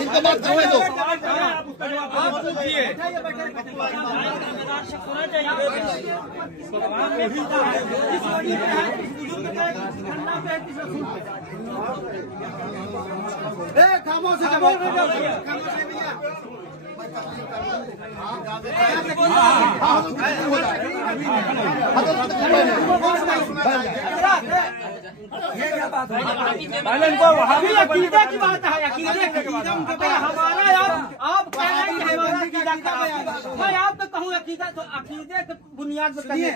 इनका बात करने दो। खामोश ये क्या बात है? अकीदा की बात है, अकीदे हमारा आप कह रहे हैं कि हमारा अकीदा खराब है। मैं आपको कहूँ अकीदा तो अकीदे के बुनियाद पर करने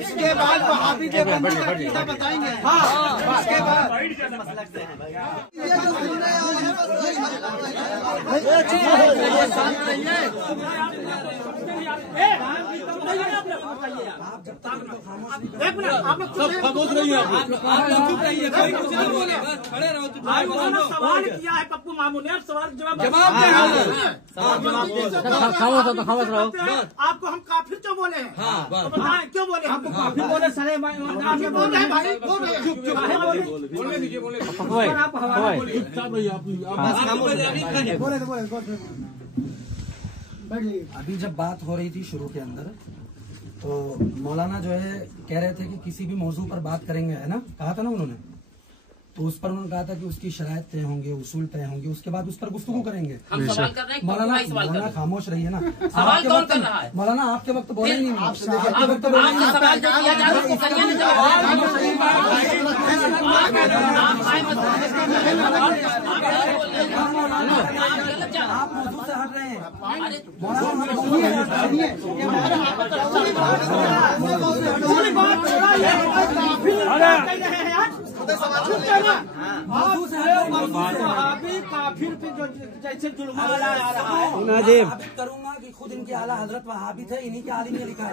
इसके बाद वहाबी के बंदी का अकीदा बताएंगे। हाँ, इसके बाद खामोश रहिए, आप चुप रहिए, कोई कुछ नहीं बोले, खड़े रहो। सवाल किया है पप्पू मामू ने, अब सवाल जवाब खामोश रहो। आपको हम काफिर क्यों बोले हैं? तो बताएं क्यों बोले? हमको काफिर बोले सरे बोल रहे हैं भाई, बोल रहे हैं बोलने दीजिए, बोले आप हमारा अभी जब बात हो रही थी शुरू के अंदर तो मौलाना जो है कह रहे थे कि किसी भी मौजू पर बात करेंगे, है ना, कहा था ना उन्होंने। तो उस पर उन्होंने कहा था कि उसकी शरायत तय होंगे, उसूल तय होंगे, उसके बाद उस पर गुफ्तगू करेंगे। मौलाना खामोश रहिए ना, आपके वक्त मौलाना आपके वक्त बोले नहीं, आपके वक्त आप मौजू से हट रहे हैं। काफिर पे जो जैसे जुल्म आ रहा है साबित करूंगा कि खुद इनके आला हजरत वहाबी थे, इन्हीं के आलिम ने लिखा है।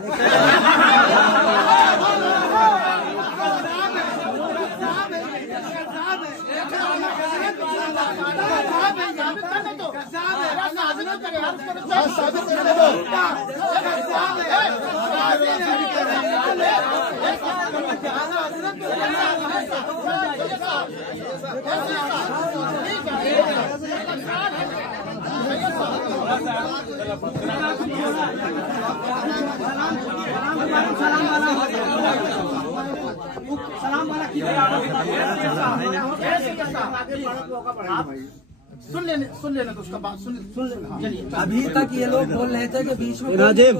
सलाम वाला सुन लेने तो उसका बात सुन लेना। चलिए अभी तक ये लोग बोल रहे थे कि बीच में नाजिम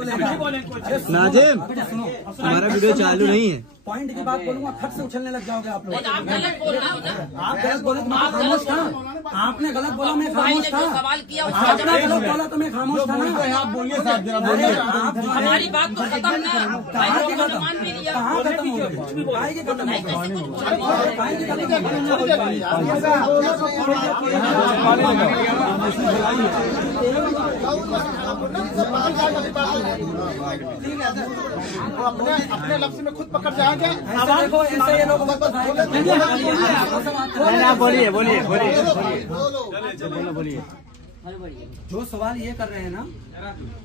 सुनो, हमारा वीडियो चालू नहीं है। पॉइंट की बात बोलूंगा, खट से उछलने लग जाओगे आप लोग। आप गलत बोले तो मैं खामोश था। आपने गलत बोला, मैं खामोश था। आपने गलत बोला तो मैं खामोश था ना। आप बोलिए साहब, हमारी बात तो खत्म ना, कहाँ की खत्म, कहाँ खत्म हो गई? भाई की खत्म हो गई, भाई की खत्म हो अपने लफ्ज में खुद पकड़ जाएंगे। ऐसे ये लोग बोलिए जो सवाल ये कर रहे हैं ना,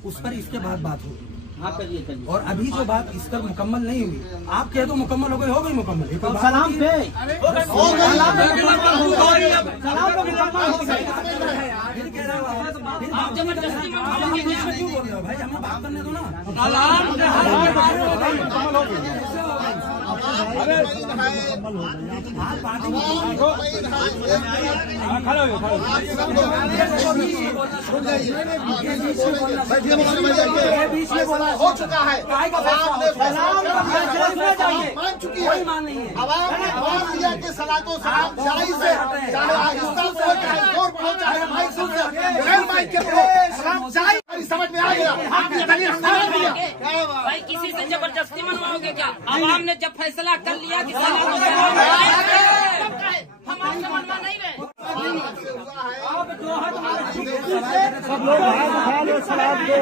उस पर इसके बाद बात होगी। हाँ करिए करिए। और अभी जो बात इस पर मुकम्मल नहीं हुई, आप कह दो मुकम्मल हो गई मुकम्मल। सलाम पे आप जबरदस्ती क्यों बोल रहे हो भाई? हमें बात करने दो ना। हो चुका है, मान चुकी है, मान नहीं है। आवाम दिया के सलातो सलाम जायज से, चाहे आहिस्ता से हो, चाहे जोर बढ़ो, चाहे माइक सुन से, बगैर माइक के पढ़ो, सलाम जायज। समझ में आ गया? आपने दलील हमने दिया। भाई किसी से जबरदस्ती मनवाओगे क्या? आवाम ने जब फैसला कर लिया कि हम आपसे मनवा नहीं रहे। सब लोग सलाम दो।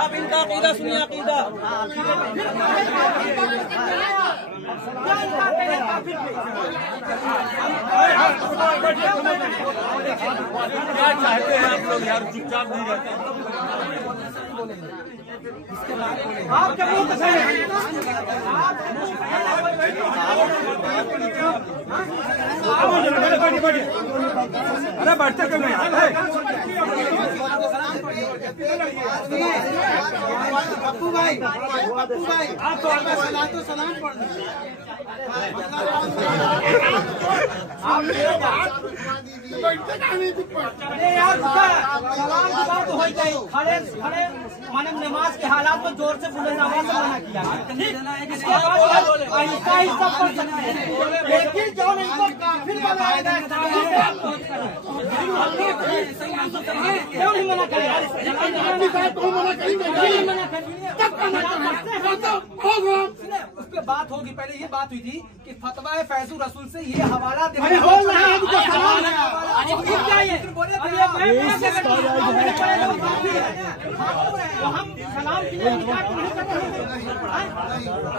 आप इनका अकीदा सुनिए, अकीदा क्या चाहते हैं आप लोग यार, चुपचाप नहीं रहते। आप क्या मुंह से अरे बैठते क्यों नहीं? पप्पू भाई आप तो सलाम पढ़ यार सलाम की बात हो गई। खड़े खड़े माने नमाज के हालात में जोर से बुलंद आवाज से मना किया। इसके बाद आहिस्ता आहिस्ता पढ़ सकते हैं, लेकिन जो इनको काफिर बनाया गया क्यों नहीं मना करें? उसके बात होगी। पहले ये बात हुई थी कि फतवा फैजुल रसूल से ये हवाला हम सलाम के लिए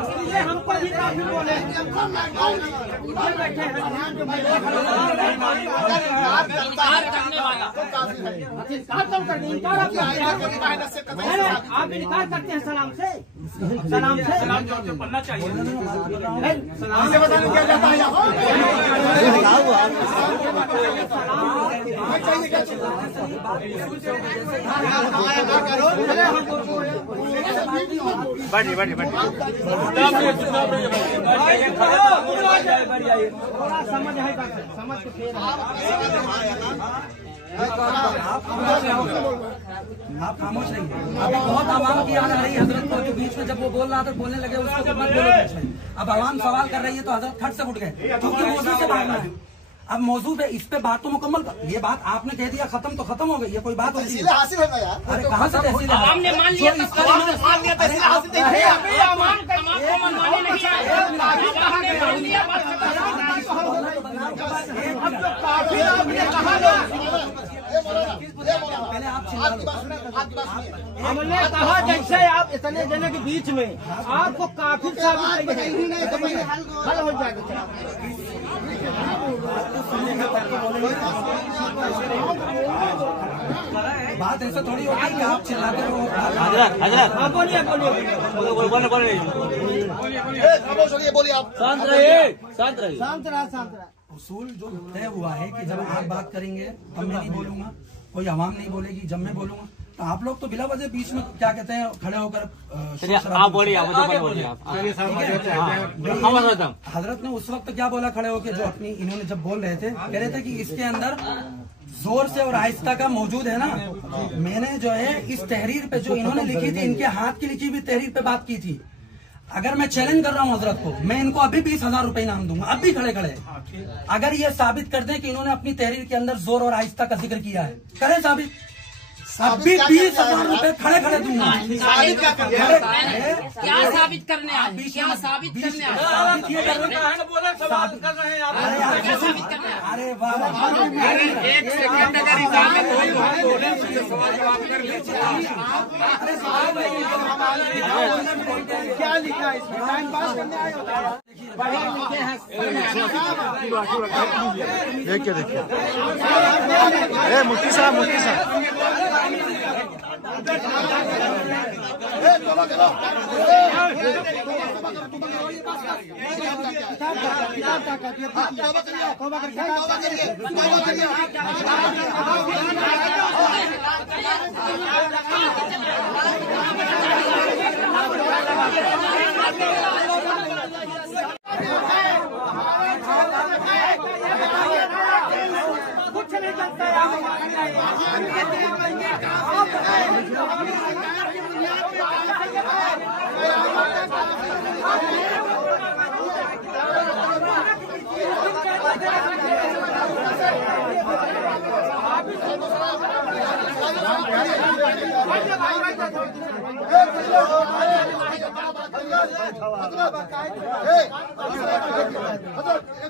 इसलिए हमको भी काफी बोले बैठे आप इनकार करते हैं सलाम से पढ़ना चाहिए। बताने क्या जाता है समझ है समझ के फिर आप खामोश रहिए। अभी बहुत आवाम की याद आ रही है हजरत को, जो बीच में जब वो बोल रहा था बोलने लगे उसको तो मत बोलो बीच में। अब आवाम सवाल कर रही है तो हजरत खट से उठ गए, क्योंकि मौजू से भागना है। अब मौजू पे इस पे बात तो मुकम्मल कर, ये बात आपने कह दिया खत्म तो खत्म हो गई, ये कोई बात होती है? हासिल है ना यार। अरे कहाँ से तहसील है? हमने मान लिया आपको मनवाने नहीं चाहिए। पहले आप हमने कहा जैसे आप इतने जने के बीच में आपको काफी साबित हल हो जाएगा। बात ऐसा थोड़ी होती है कि आप चिल्लाते हो। बोलिए बोलिए आप शांत रहिए, शांत रहिए। शांत रहा। उसूल जो तय हुआ है कि जब आप बात करेंगे तब मैं नहीं बोलूंगा, कोई आवाम नहीं बोलेगी जब मैं बोलूंगा। तो आप लोग तो बिला वजह बीच में क्या कहते हैं खड़े होकर आप बोलिए, हजरत ने उस वक्त क्या बोला खड़े होकर, जो अपनी इन्होंने जब बोल रहे थे, कह रहे थे कि इसके अंदर जोर से और आहिस्ता का मौजूद है ना। मैंने जो है इस तहरीर पे जो इन्होंने लिखी थी, इनके हाथ की लिखी हुई तहरीर पे बात की थी। अगर मैं चैलेंज कर रहा हूं हजरत को, मैं इनको अभी 20,000 रुपए इनाम दूंगा, अभी खड़े खड़े। अगर ये साबित कर दें कि इन्होंने अपनी तहरीर के अंदर जोर और आहिस्ता का जिक्र किया है, करें साबित। अभी 20,000 रुपए खड़े खड़े दूंगा। क्या साबित करने आए? क्या साबित करने आए? अरे वाह, एक सेकंड अगर इजाजत हुई बोले क्या लिखा है इसमें? टाइम पास करने आए हो? देखिए मुफ्ती साहब कुछ नहीं चलता है।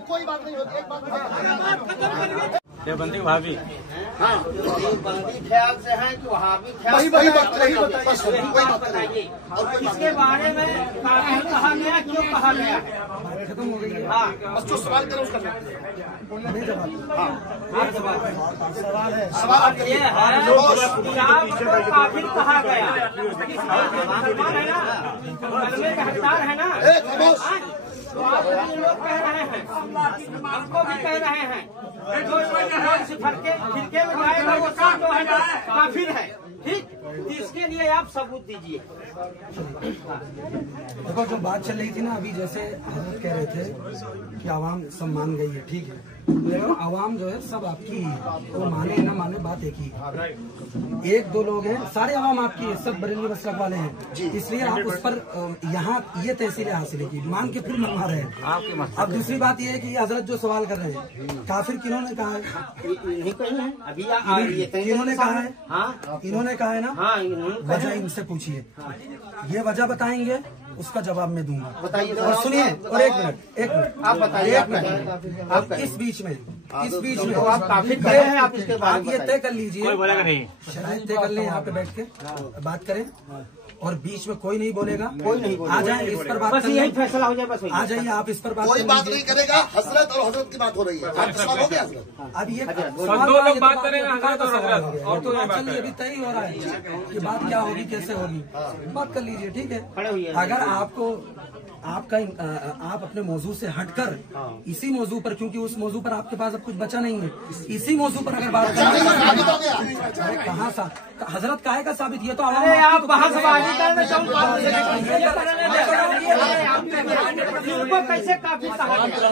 कोई बात नहीं होती, एक बात देवबंदी भाभी बंदी ख्याल से है कि वहाँ भी वही बात बताइए। और इसके बारे में काफी कहा गया, क्यों कहा गया है? खत्म हो गई है। बस जो सवाल करो उसका नहीं जवाब सवाल ये है कि आपको काफिर कहा गया, मुसलमान है ना, कलमे का हकदार है ना, तो आप लोग कह रहे हैं, हमको भी कह रहे हैं, जो इस फिरके में जाएगा वो सब जो है काफिर है, ठीक। इसके लिए आप सबूत दीजिए। देखो जो बात चल रही थी ना अभी, जैसे हजरत कह रहे थे कि आवाम सब मान गई है, ठीक है, लेकिन आवाम जो है सब आपकी ही है, वो माने न माने बात एक ही है। एक दो लोग हैं, सारे आवाम आपकी है, सब बरेली मसलक वाले हैं, इसलिए आप उस पर यहाँ ये तहसीलें हासिल की मान के फिर मनवा रहे हैं। अब दूसरी बात ये है कि हजरत जो सवाल कर रहे हैं, काफिर किन्होंने कहा है? अभी इन्होंने कहा है, इन्होंने कहा है ना, हाँ, वजह इनसे पूछिए, ये वजह बताएंगे, उसका जवाब मैं दूंगा। बताइए। और सुनिए, और एक मिनट आप बताइए, एक मिनट, आप इस बीच में तो आप काफिर कहे हैं, आप इसके बारे आप में ये तय कर लीजिए, कोई बोलेगा नहीं। शराइत तय कर लें, यहाँ पे बैठ के बात करें, और बीच में कोई नहीं बोलेगा, कोई नहीं बोलेगा। आ जाए इस पर बात बस कर यही लें। फैसला हो जाए, बस आ जाइए आप इस पर बात कोई कर बात लीजिए। नहीं करेगा, हजरत और हजरत की बात हो रही है। आप सवाल हो गया हजरत? अब ये दो लोग बात करेंगे, हजरत और हजरत, और तो नहीं बात चलिए अभी तय ही हो रहा है कि बात क्या होगी, कैसे होगी, बात कर लीजिए, ठीक है। अगर आपको आपका आप अपने मौजू से हटकर इसी मौजू पर, क्योंकि उस मौजू पर आपके पास अब कुछ बचा नहीं है, इसी मौजू पर अगर बात करें, साबित हो गया। कहाँ सा हजरत काहे का साबित, ये तो आवाम अरे आप आपकी तो बहसबाजी करने इनको कैसे काफी कहा गया?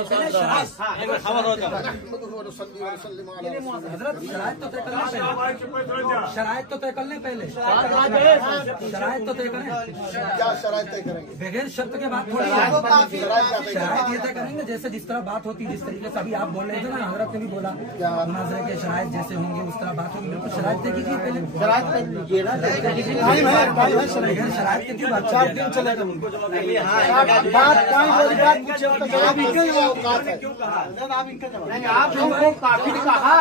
हजरत शराइत तो तय कर लें पहले, शराइत तो तय कर लें पहले, शराइत तो तय करें, क्या शराइत तय करेंगे? बगैर शर्त के बात थोड़ी है। शराइत ये तय करेंगे, जैसे जिस तरह बात होती है, जिस तरीके से अभी आप बोल रहे थे ना, हजरत ने भी बोला मुनाजरे के शराइत जैसे होंगे उस तरह बात होगी, बिल्कुल शराइत तय कीजिए पहले, शराइत तय कीजिए ना, बगैर शराइत के क्यों बात 4 दिन चलेगा नहीं, आप हमको काफिर कहा,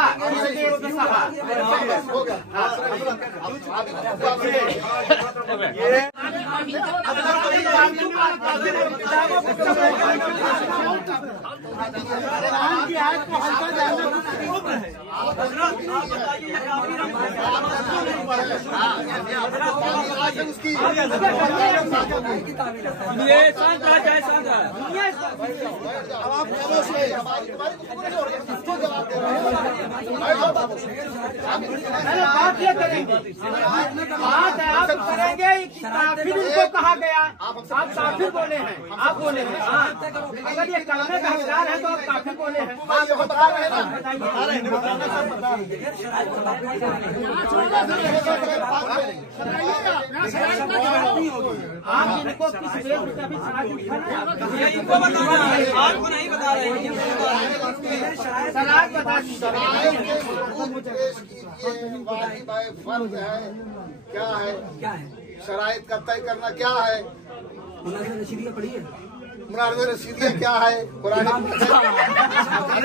उसकी ये शांत रहा, चाहे शांत रहा। अब आप खामोश रहिए, हमारी तुम्हारी गुफ्तगू नहीं हो रही है, किसको जवाब दे रहे हैं? बात ये करेंगे, बात है आप करेंगे कि काफिर इनको कहा गया, आप काफिर बोले हैं, आप बोले हैं, हाँ। अगर ये कलमे का हकदार है तो आप काफिर बोले हैं, हाँ, ये हम बता रहे हैं ना। आप इनको किस बेस पे अभी शराइत लिखा ना, इनको बताना है, आपको नहीं बता रहे हैं। शराइत बता दीजिए। वाजिब है, फर्ज है, क्या है? क्या है? शराइत का तय करना क्या है? मुनाज़िर रशीदिया पढ़ी है, मुनाज़िर रशीदिया क्या है? कुरान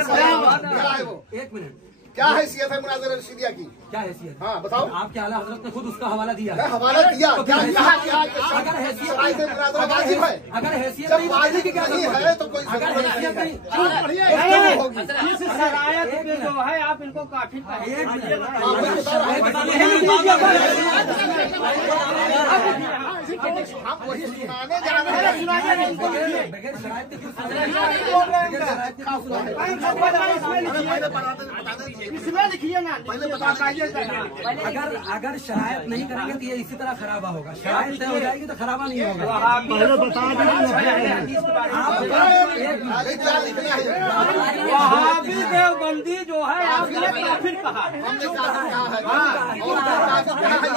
क्या है वो? एक मिनट, क्या हैसियत है मुनाज़िर रशीदिया की? क्या हैसियत? हाँ बताओ। आपके आला हजरत ने खुद उसका हवाला दिया, मैं हवाला दिया, क्या कहा कि आज अगर हैसियत शराइत मुनाज़िरा वाजिब है? अगर हैसियत जब नहीं वाजिब की क्या नहीं जरूरत है तो कोई अगर जरूरत हैसियत नहीं नहीं, इस शरायत में जो है आप इनको काफिर कहें। एक मिनट, हम वही सुनाने जा रहे हैं। बगैर शराइत के क्यों इसमें लिखिए ना, अगर शराइत नहीं करेंगे तो ये इसी तरह खराबा होगा, शराइत तय हो जाएगी तो खराबा नहीं होगा। अरे क्या लिखना है? वहाबी देवबंदी जो है आपने काफिर कहा, हमने कहा है और क्या है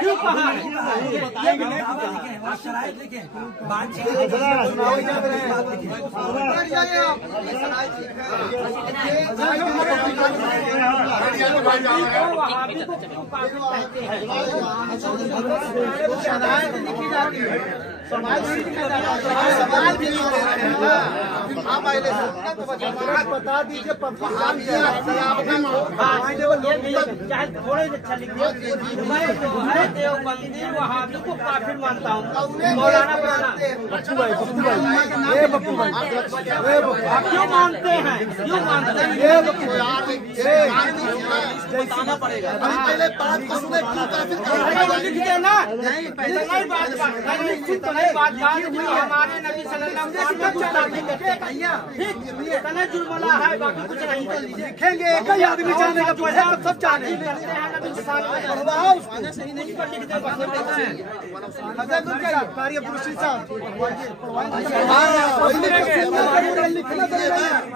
क्यों कहा है? और शराइत लिखे, बातचीत वहाबी को क्यों काफिर कहते हैं? सवाल भी नहीं दे रहे हैं ना। आप बता दीजिए चाहे थोड़े अच्छा लिखिए। मैं जो है देवबंदी वहाबी को काफिर मानता हूँ। मौलाना आप क्यों मानते हैं? क्यों मानते हैं? बताना पड़ेगा। पहले बात को सुने लिख देना। हमारे नबी सल्लल्लाहु अलैहि वसल्लम जुर्मला है, बाकी कुछ नहीं लिखेंगे। एक ही आदमी चाहने का पैसा सब चाहते हैं। सही नहीं पर लिख दे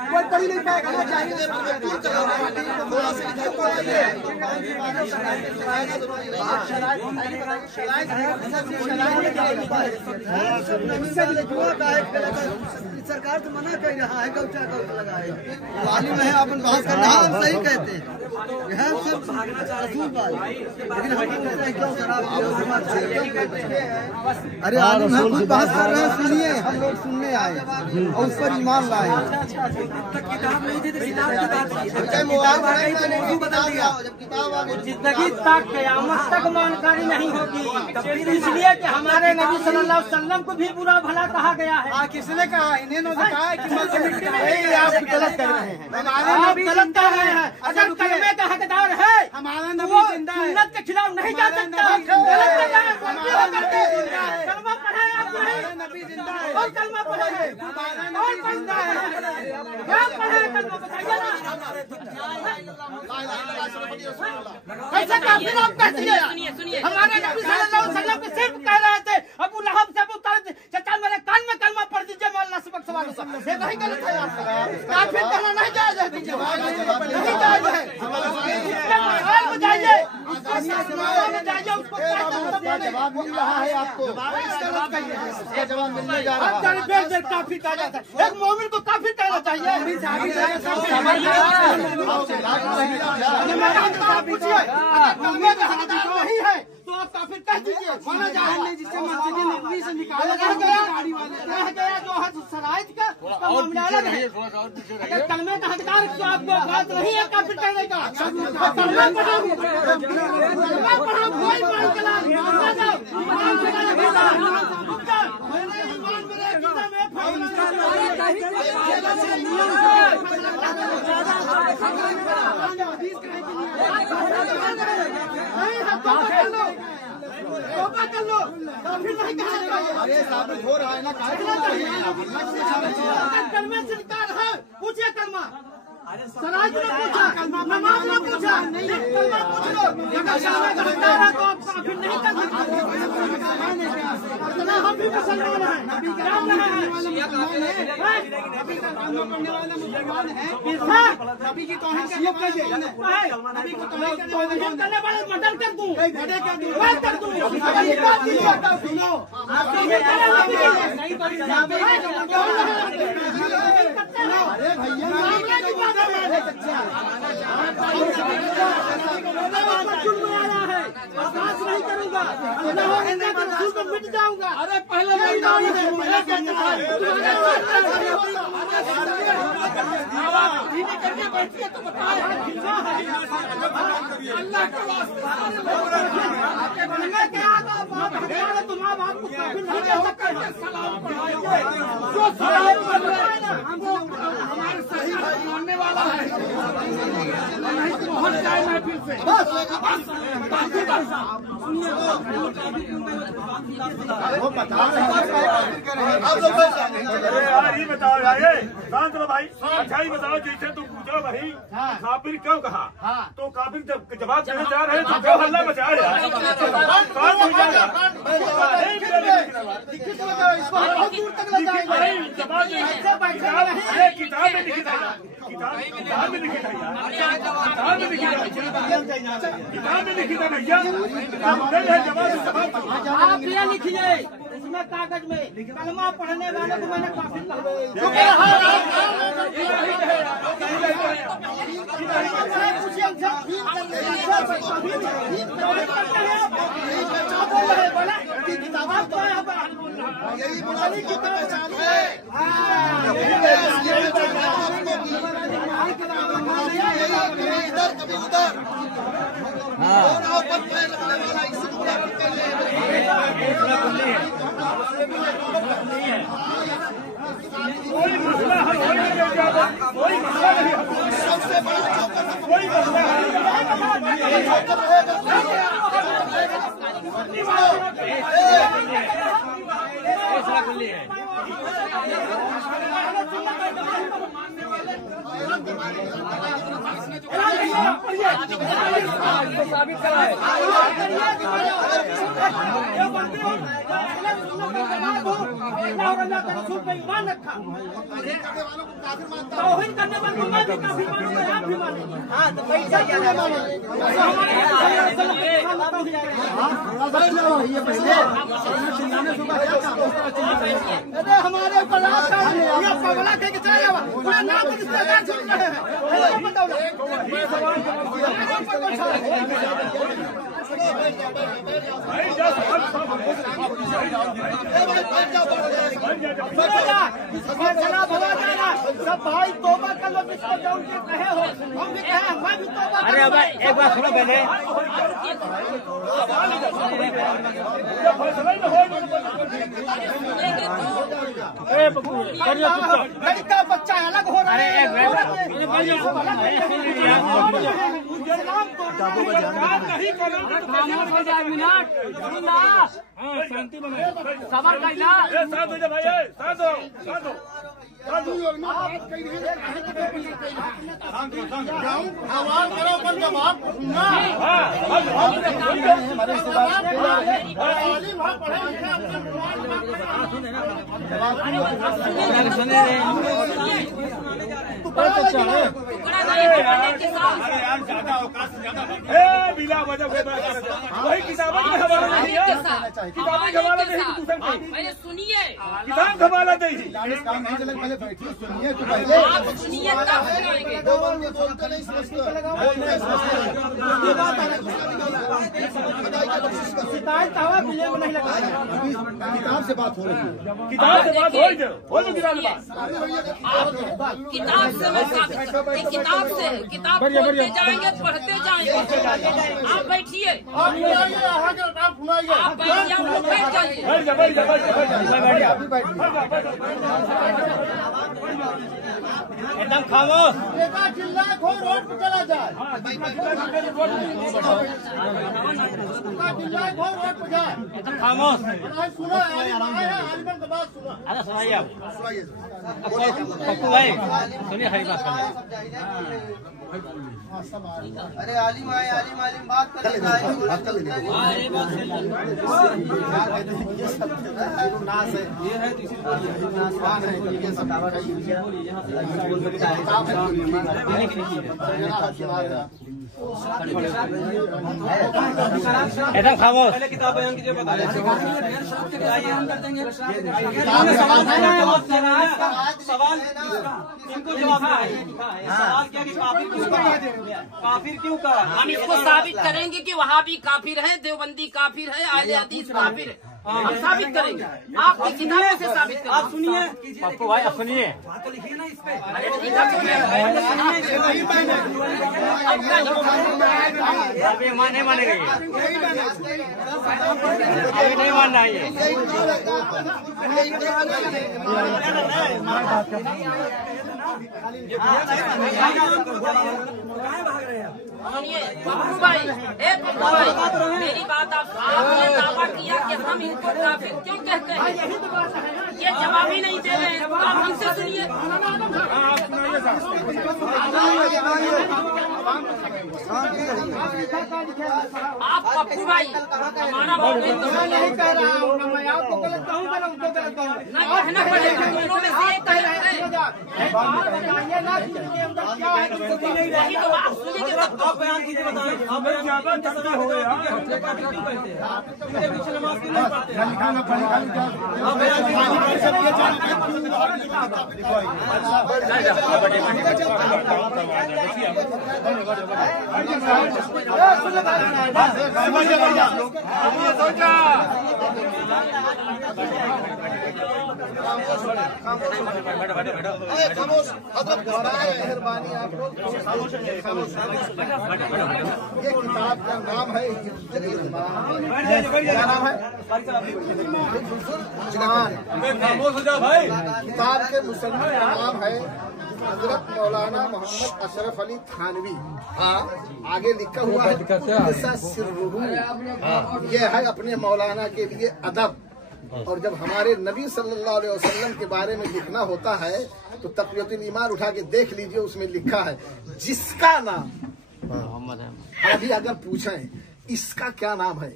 कोई पढ़ी नहीं पाएगा ना। चाहिए सरकार तो मना कर रहा है गौचा लगाए। मालूम है अपन बात कर रहा हम सही कहते हैं। यह सब रसूल बात, लेकिन हम कहते हैं क्यों खराब। अरे आलम हम खुद बात कर रहे हैं, सुनिए। हम लोग सुनने आए और उस पर ईमान लाए। जिंदगी तक क़यामत तक जानकारी नहीं होगी, इसलिए कि हमारे नबी सल्लल्लाहु अलैहि वसल्लम को भी बुरा भला कहा गया है। किसने कहा? इन्हें कहा है कि आप गलत कर रहे हैं। आप गलत कर रहे हैं। अगर कलमे का हकदार है हमारा नबी जिंदा है, सुन्नत के खिलाफ नहीं जा सकता। गलत कर रहे हैं। कलमा पढ़ाए आप नहीं, नबी जिंदा है। और कलमा पढ़ाए और जिंदा है। क्या पढ़ाए कलमा बताइए ना। ऐसा काफिर आप कहती है? हमारे नबी सल्लल्लाहु अलैहि वसल्लम को सिर्फ कह रहे थे अबू लहब से चाचा मेरे कान में कलमा पढ़ दीजिए, मैं अल्लाह से बख्शवालू सब। ये नहीं गलत है आपका। काफिर कहना नहीं जायज है, नहीं जायज है। जाइए उसको जवाब मिल रहा है आपको। जवाब मिलने जा रहा है। काफिर कहा जाता है। एक मोमिन को काफिर कहना चाहिए। नहीं है तो आप काफिर कह दीजिए, माना जाए जिससे मस्जिद नबवी से निकाला गया जो है शराइत का मामला अलग है। अगर कलमे का हकदार तो आपको बात नहीं है काफिर कहने का। अरे साबित हो रहा है ना। कलमे से निकाल है, पूछिए कलमा। सराज ने पूछा, नमाज ने पूछा, कलमा पूछ लो। अगर कलमे का हकदार है तो आप काफिर नहीं कर सकते। हम भी मुसलमान हैं, नबी का नाम है। नबी का नाम करने वाला मुसलमान है। नबी की तौहीन करने वाले मर्डर कर दूं, मैं कर दूं। सुनो अरे भैया बर्दाश्त नहीं करूंगा, तो मिट जाऊंगा। अरे पहले करके बैठिए तो बताए अल्लाह के वास्ते तुम्हारा बाप को काफिर नहीं कह सकते। सलाम पढ़ाइए जो सलाम पढ़ रहे हैं ना, हमारे सही मानने वाला है नहीं पहुंच जाए महफिल से। बस वो बता रहे यार, ये बताओ यार, शांत रहो भाई। अच्छा ही बताओ, जैसे तुम पूछो भाई काफिर क्यों कहा, तो काफिर जब जवाब देने जा रहे हैं तो क्यों हल्ला मचा रहे हैं? किताब में लिखी था, किताब में लिखी था, किताब में लिखी था, किताब में लिखी था भैया। जवाब आप ये लिखिए इसमें कागज में, कलमा पढ़ने वाले को मैंने काफिर कहा। की किताबों को यही बुराई की पहचान है। कभी इधर कभी उधर दोनों पर पैर रखने वाला इसी को करते हैं। कोई मसला हल हो नहीं जाता, कोई मसला नहीं, सबसे बड़ा चौकर कोई मसला खुली है। साबित कराए ईमान रखा तौहीन करने वालों को काफिर मानते हैं, आप भी माने। हाँ तो पैसा क्या है मानो हमारे पगला कह के चले जाओ पूरा नाम पर रिश्तेदार छूट रहे हैं। सब भाई तोबा कर लो, जिसको जो उनके कहे हो हम भी कहे, मैं भी तोबा। अरे अब एक बार सुनो पहले, लड़का बच्चा अलग हो रहा है। शांति बनाए, सबर का ना साथ हो जा भाई, साथ हो, साथ हो। आवाज करो पर जवाब सुनना। बिना वजह वही किताबों का हवाला नहीं है, किताबों का हवाला नहीं, पहले सुनिए, किताब का हवाला नहीं। काम नहीं चले, पहले बैठिए सुनिए तो पहले आप सुनिए तब सुनाएंगे। बोलते नहीं समझते। शिकायत तवा बिले में नहीं लगा। किताब से बात हो रही है। किताब से बात हो जाए, हो जो किताब बात। किताब से मैं किताब से किताब पढ़ते जाएंगे, पढ़ते जाएंगे। आप बैठिए, आप बैठिए, आप लोग बैठ जाइए। एकदम खामोश। बेटा चिल्लाए खो रोड पे चला जाए, चिल्लाए खो रोड पे जाए। एकदम खामोश। सुनो आलिमन की बात सुनो। अरे सुनाइए आप। पप्पू भाई सुनिए, हरी बात सुनिए। अरे आलिम आए, आलिम आलिम बात कर लेना है। एकदम खामोश। पहले किताब बयान कीजिए, बता दें सवाल इनको जवाब सवाल क्या कि काफिर क्यों कहा? हम इसको साबित करेंगे कि वहाबी काफिर है, देवबंदी काफिर है, अहले हदीस काफिर है। हम साबित करेंगे, आपकी किताबों से साबित करेंगे। आप सुनिए पप्पू भाई आप सुनिए। बात तो लिखिए ना इस पे। अभी नहीं मानेगा ये, अभी नहीं मानना है ये। सुनिए पप्पू भाई, पप्पू भाई, मेरी बात आपने दावा किया कि हम इनको काफिर क्यों कहते हैं, ये जवाब ही नहीं दे रहे हैं। तो आप इनसे सुनिए। आप पप्पू भाई हमारा बात नहीं कह रहा हूँ, मैं आपको गलत कहूँ, मैं उनको गलत कहूँ। ना कहना पड़ेगा, दोनों में से एक गलत है। बताइए ना कि इनके अंदर क्या है। वही तो आप सुनेंगे तब तो। आप बयान कीजिए, बताइए। आप बयान ज्यादा चर्चा हो गया। पीछे नमाज क्यों नहीं पढ़ते? आप बयान खामोश, हजरत मेहरबानी आप लोग खामोश। ये किताब का नाम है क्या नाम है? खामोश हो जाओ भाई। किताब के मुसन्निफ का नाम है हजरत मौलाना मोहम्मद अशरफ अली थानवी। हाँ, आगे लिखा हुआ है ये है अपने मौलाना के लिए अदब। और जब हमारे नबी सल्लल्लाहु अलैहि वसल्लम के बारे में लिखना होता है तो तक़वियतुल ईमान उठा के देख लीजिए, उसमें लिखा है जिसका नाम मोहम्मद है। अभी अगर पूछें इसका क्या नाम है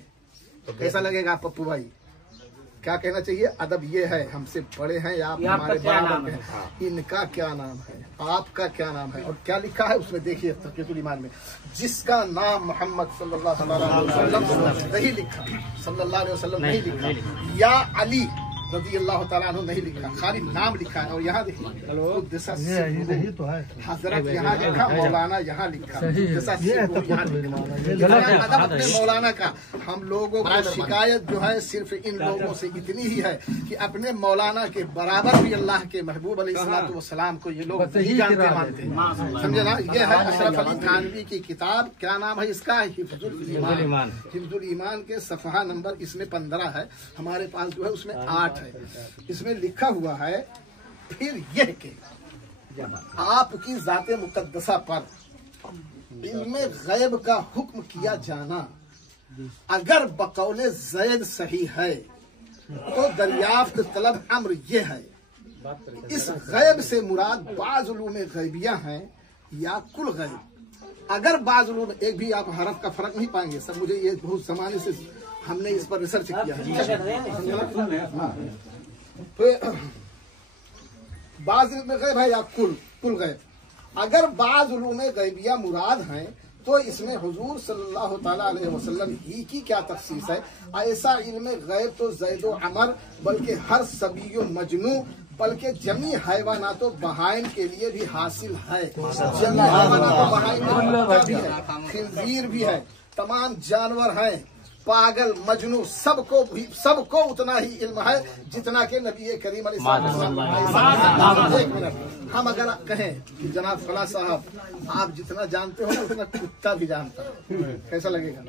तो कैसा लगेगा पप्पू भाई? क्या कहना चाहिए? अदब ये है, हमसे बड़े हैं या आप हमारे बराबर हैं, इनका क्या नाम है, आपका क्या नाम है। और क्या लिखा है उसमें देखिए तक़वियतुल ईमान में, जिसका नाम मोहम्मद सल्लल्लाहु अलैहि वसल्लम नहीं लिखा, सल्लल्लाहु अलैहि वसल्लम नहीं लिखा, या अली रज़ी अल्लाह तआला अन्हु नहीं लिखा, खाली नाम लिखा है। और यहाँ देखिए यही तो है, हजरत यहाँ लिखा, मौलाना यहाँ लिखा, अपने मौलाना का। हम लोगों को शिकायत जो है सिर्फ इन लोगों से इतनी ही है कि अपने मौलाना के बराबर भी अल्लाह के महबूब अलैहिस्सलाम को ये लोग नहीं जानते मानते, समझे ना। ये है अशरफ अली थानवी की किताब। क्या नाम है इसका? हिफ्जुल ईमान के सफ़हा नंबर इसमें 15 है, हमारे पास जो है उसमें 8 है। इसमें लिखा हुआ है फिर यह के आपकी जाते मुकद्दसा पर इल्मे गैब का हुक्म किया जाना अगर बकौले ज़ैद सही है तो दरियाफ्त तलब अम्र यह है। इस गैब से मुराद बाज़ उलूम गैबिया हैं या कुल गैब। अगर बाज़ उलूम, एक भी आप हरफ का फर्क नहीं पाएंगे सब, मुझे ये बहुत जमाने से हमने इस पर रिसर्च किया है। बाज़ में गैब है या कुल गैब। अगर बाज़ उलूम गैबिया मुराद हैं तो इसमें हुजूर सल्लल्लाहु ताला अलैहि वसल्लम ही की क्या तखसीस है? ऐसा इल्म गैब तो ज़ैद व अमर बल्कि हर सबीयो मजनू बल्कि जमी हैवानात बहाइम के लिए भी हासिल है। जमी हैवानात बहाइम में भी है, खिंजीर भी है, तमाम जानवर हैं, पागल मजनू, सबको उतना ही इल्म है जितना के नबी करीम अलैहिस्सलाम। एक मिनट, हम अगर कहें कि जनाब फला साहब आप जितना जानते हो उतना कुत्ता भी जानता है, कैसा लगेगा?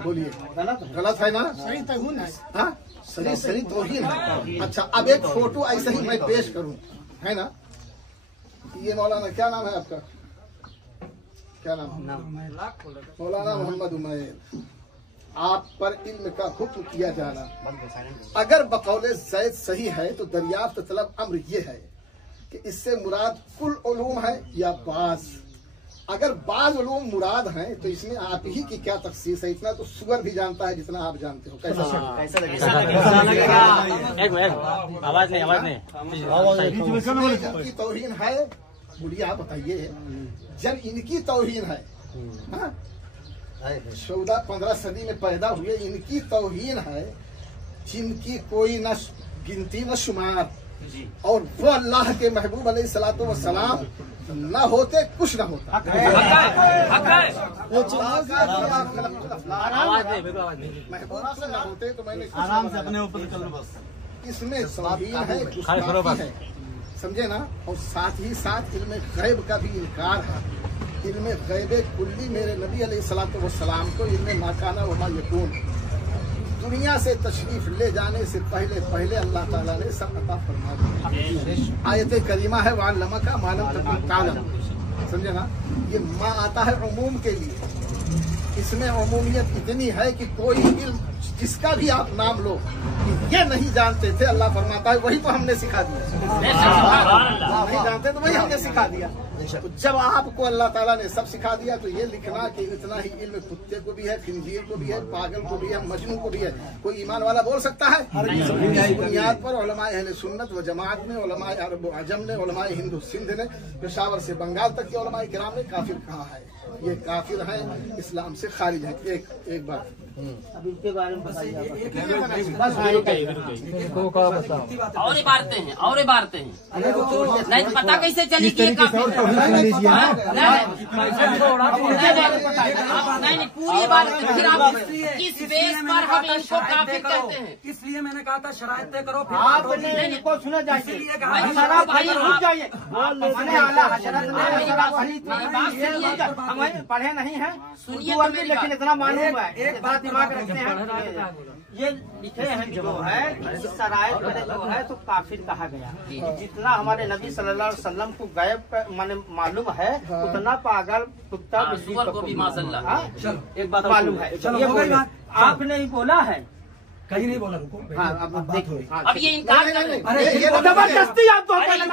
बोलिए, गलत है ना? सही तौहीन है। हाँ, सही तौहीन है। अच्छा, अब एक फोटो ऐसे ही मैं पेश करूं, है ना? ये मौलाना, क्या नाम है आपका? क्या नाम? मौलाना मोहम्मद उमैर। आप पर इल्म का हुक्म किया जाना अगर बकौले ज़ैद सही है तो दरियाफ्त तलब अम्र ये है कि इससे मुराद कुल उलूम है या बाज़। अगर बाज़ उलूम मुराद हैं तो इसमें आप ही की क्या तखसीस है? इतना तो सुअर भी जानता है जितना आप जानते हो। कैसा लगेगा? आवाज नहीं इनकी तौहीन है। बुढ़िया बताइए, जब इनकी तौहीन है, 14-15 सदी में पैदा हुए, इनकी तौहीन है जिनकी कोई न गिनती न शुमार, और वो अल्लाह के महबूब अलैहिस्सलातु वस्सलाम न होते कुछ न होता। महबूब न होते तो मैंने आराम से अपने ऊपर कर लो बस। इसमें तौहीन है, समझे ना। और साथ ही साथ इल्म गैब का भी इनकार है। इल्म गैब कुल्ली मेरे नबी अलैहिस्सलातु वस्सलाम को इल्म माकाना व मा यकून, दुनिया से तशरीफ ले जाने से पहले अल्लाह ताला ने सब अता फरमा दिया। आयत करीमा है वअल्लमा का मालूम तकुन तालम, समझे ना। ये माँ आता है उमूम के लिए, इसमें उमूमियत इतनी है कि कोई इल्म जिसका भी आप नाम लो कि ये नहीं जानते थे, अल्लाह फरमाता है वही तो हमने सिखा दिया। नहीं जानते तो वही हमने सिखा दिया। तो जब आपको अल्लाह ताला ने सब सिखा दिया तो ये लिखना कि इतना ही इल्म कुत्ते को भी है, खिंजीर को भी है, पागल को भी है, मजनू को भी है, कोई ईमान वाला बोल सकता है? इस बुनियाद पर उलमाए अहले सुन्नत व जमात ने, उलमाए अरब व अजम ने, उलमाए हिंदू सिंध ने, पेशावर से बंगाल तक के उलमाए किराम ने काफिर कहा है। ये काफिर है, इस्लाम से खारिज है। एक बात अब इनके बारे में बताइए। और इबारतें हैं, और इबारतें हैं। नहीं तो पता कैसे चली कि ये काफिर है? नहीं, पूरी इबारत फिर आप किस बेस पर हम इनको काफिर कहते हैं? इसलिए मैंने कहा था शरायत तय करो। आपने इनको सुना जाइए, भाई रुक जाइए। हमें पढ़े नहीं है, सुनिए उर्दू अरबी, लेकिन इतना मालूम है, एक बात दिमाग रखते हैं, ये लिखे हैं जो है कि शरायत करे जो है तो काफिर कहा गया। जितना हमारे नबी सल्लल्लाहु अलैहि वसल्लम को गायब माने मालूम है, उतना पागल कुत्ता बिल्ली को भी माशाल्लाह एक बात मालूम है। आपने ही बोला है, कहीं नहीं बोला, रुको। हाँ, अब बात हो रही। अब ये इनकार कर रहे हैं। अरे जबरदस्ती आप तो अरे आप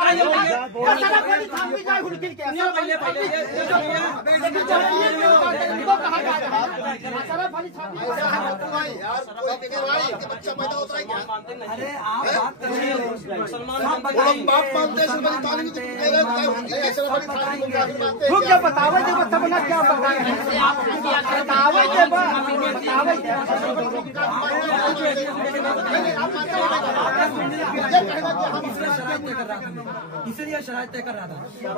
बात करिए, क्या बतावे जब सबना क्या बताए इसलिए शरायत तय कर रहा था,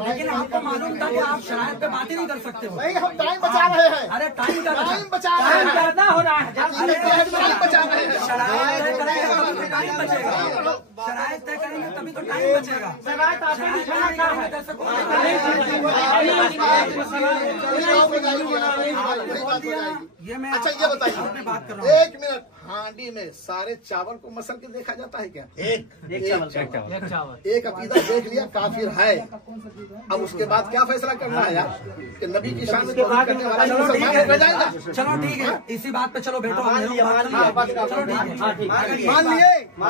लेकिन आपको मालूम था कि आप शरायत पे बातें नहीं कर सकते हो। नहीं, हम टाइम बचा रहे हैं। अरे टाइम बचा रहे हैं, ज्यादा हो रहा है। टाइम बचा रहे हैं। शरायत तय करेंगे तभी तो टाइम बचेगा। शरायत तय करेंगे तभी तो टाइम बचेगा। शरायत आपने लिखाना क्या है? ये मैं अच्छा, ये बताइए, बात कर रहा हूँ। 1 मिनट, हांडी में सारे चावल को मसल के देखा जाता है क्या? एक चावल, एक अकीदा देख लिया काफिर है। अब उसके बाद क्या फैसला करना है यार कि नबी की शान में तौहीद करने वाला मुसलमान रह जाएगा? चलो ठीक है, इसी बात पे चलो बैठो। चलो ठीक है, मान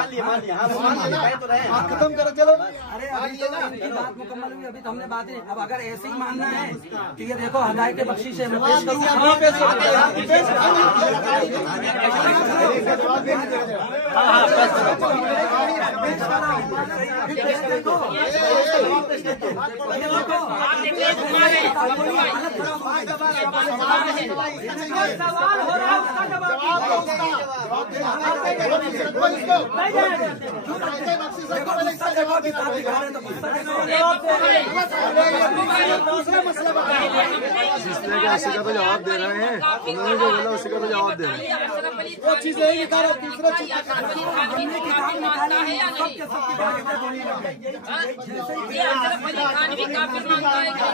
लिए आप खत्म करो, चलो। अरे अभी तो इनकी बात मुकम्मल हुई, अभी तो हमने बात नहीं। अब अगर ऐसे ही मानना है कि ये देखो हदायत बख्शी से मैं पेश करूँ, सवाल हो रहा है, उसका जवाब दूसरा मसला बताइए। उसी का तो जवाब दे रहे हैं, उन्होंने जो बोला उसी का तो जवाब दे रहे हैं। वो चीज यही निकाल, दूसरा चीज ये अशरफ अली खान भी काफिर मानता है क्या?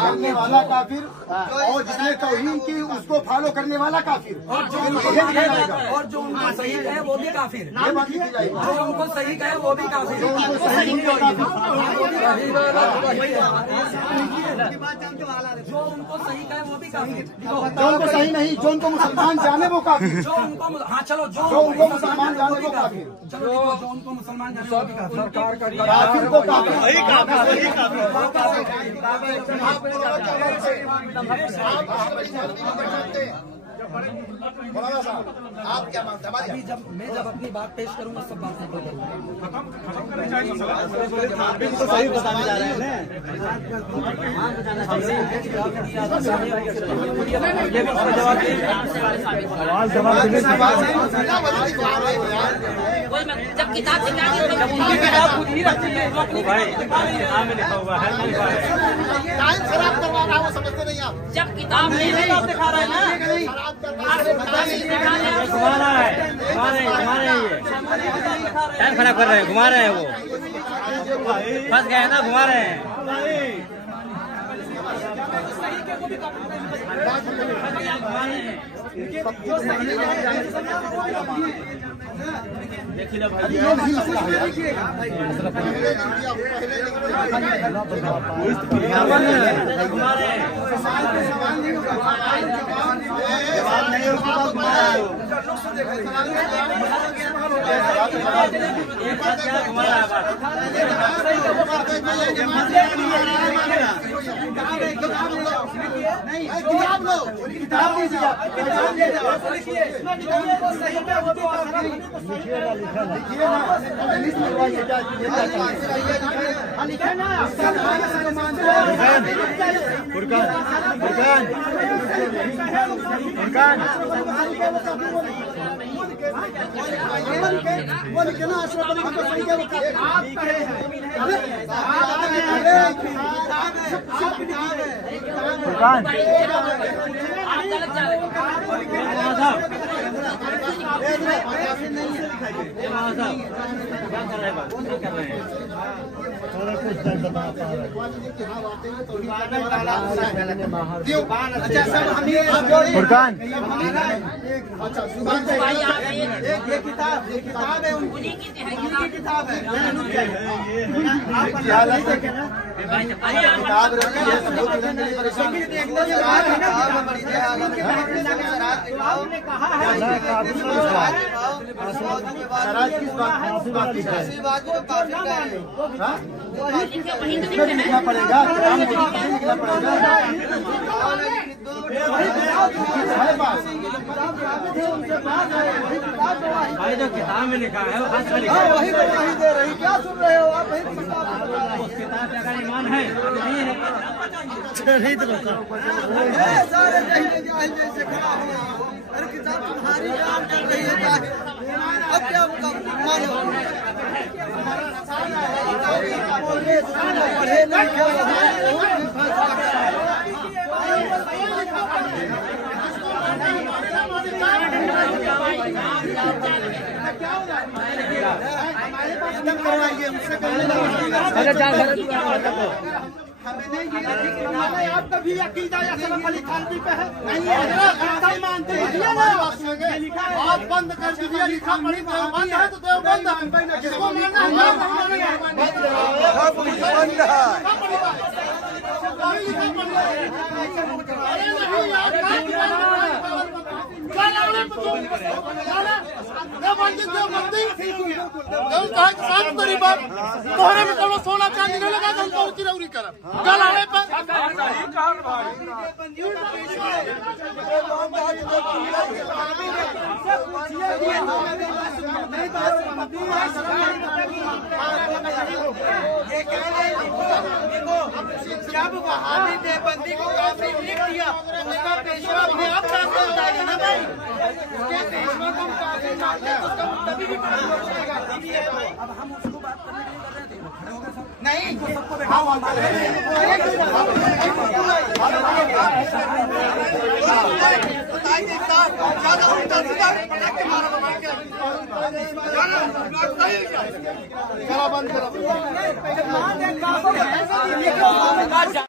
करने वाला काफिर और जिसने तौहीन की उसको फॉलो करने वाला काफिर, और जो उनको सही कहे वो भी काफिर, ये बात लिखी जाएगी। जो उनको सही कहे वो भी काफिर। जो उनको सही नहीं होगा जो उनको सही कहे वो भी काफिर। जो उनको सही नहीं, जो उनको मुसलमान जाने वो काफिर। जो उनको हाँ चलो जो उनको मुसलमान जाने वो काफिर। चलो जो उनको मुसलमान जाने वो भी काफिर। काफिर को काफिर मौलाना साहब, आप क्या मानते हैं? अभी जब अपनी बात पेश करूंगा सब बात नहीं करूंगा। तो सही बताने जा रहे हैं ना। जब किताब टाइम खराब करवा रहा है, वो समझते नहीं आप। जब किताब में दिखा रहे हैं ना, टाइम खराब कर रहे हैं, घुमा रहे हैं, वो फंस गए ना, घुमा रहे हैं। फुरकान ये किताब है उन्हीं की किताब है। आपने कहा है लिखना पड़ेगा भाई जो किताब में लिखा है वही दे रही, क्या सुन रहे हो आप? उस किताब का अगर ईमान है नहीं है सारे जैसे खड़ा हो, अरे किताब तुम्हारी जान कर रही है, अब क्या मानो पढ़े लिखे आपका भी अकीदा या सलफ अली थानवी पे है? नहीं है, मानते हैं। आप बंद कर दीजिए, लिखा पढ़ी देवबंद है तो देवबंद है, जिसको मानना तोहरे में कौन सोना चांदी नहीं लगा तो उनको चिरौरी कर गलाने पर जब वहां देवबंदी को काफी लिख दिया, उसका पेशवा अपने आप काफी हो जाएगा ना भाई। उसके पेशवा को काफी मानते हैं, उसका तभी भी अब हम उसको बात नहीं बंद करो।